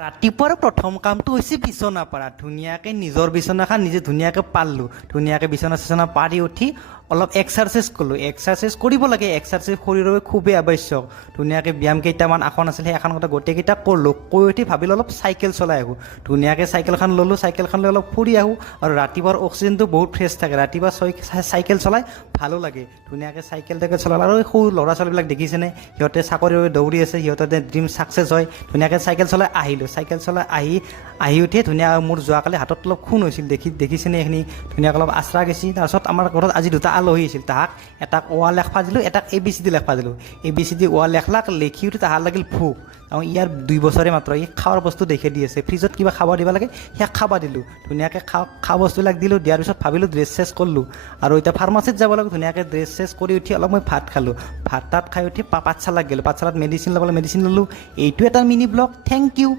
ৰাতিপুৱাৰ প্ৰথম কামটো হৈছে বিচনা পাৰা ধুনীয়াকৈ নিজৰ বিচনাখন নিজে ধুনীয়াকৈ পাৰলোঁ ধুনীয়াকৈ বিচনা চিচনা পাৰি উঠি অলপ এক্সাৰচাইজ কৰিলোঁ এক্সাৰচাইজ কৰিব লাগে এক্সাৰচাইজ শৰীৰৰ বাবে খুবেই আৱশ্যক ধুনীয়াকৈ ব্যায়াম কেইটামান আসন আছিল সেই আসন গোটেইকেইটা কৰিলোঁ কৰি উঠি ভাবিলোঁ অলপ চাইকেল চলাই আহোঁ ধুনীয়াকৈ চাইকেলখন ল'লোঁ চাইকেলখন লৈ অলপ ফুৰি আহোঁ আৰু ৰাতিপুৱাৰ অক্সিজেনটো বহুত ফ্ৰেছ থাকে ৰাতিপুৱা চাইকেল চলাই ভালো লাগে ধুনীয়াকৈ চাইকেল চলালোঁ আৰু সৰু ল'ৰা ছোৱালীবিলাক দেখিছেনে সিহঁতে চাকৰিৰ বাবে দৌৰি আছে সিহঁতৰ ড্ৰিম ছাকচেছ হয় ধুনীয়াকৈ চাইকেল চলাই আহিলোঁ চাইকেল চলাই আহি উঠি ধুনীয়া মোৰ যোৱাকালি হাতত অলপ খুন হৈছিল দেখিছেনে এইখিনি ধুনীয়াকৈ অলপ আশ্ৰা গৈছে তাৰপিছত আমাৰ ঘৰত আজি দুটা আলহী আছিল তাহাক এটাক লেখ দিলোঁ এটাক ABCD লেখ দিলোঁ ABCD লেখলাক লেখি উঠি তাহাৰ লাগিল ভোক আৰু ইয়াৰ 2 বছৰে মাত্ৰ ই খাৱাৰ বস্তু দেখি দি আছে ফ্ৰিজত কিবা খাব দিব লাগে সেয়া খাব দিলোঁ ধুনীয়াকৈ খোৱা বস্তুবিলাক দিলোঁ দিয়াৰ পিছত ভাবিলোঁ ড্ৰেছ চেছ কৰিলোঁ আৰু এতিয়া ফাৰ্মাচীত যাব লাগে ধুনীয়াকৈ ড্ৰেছ চেছ কৰি উঠি অলপ মই ভাত খালোঁ ভাত তাত খাই উঠি পাঠশালাত গ'লোঁ পাঠশালাত মেডিচিন ল'বলৈ মেডিচিন ল'লোঁ এইটো এটা মিনি ব্লগ থেংক ইউ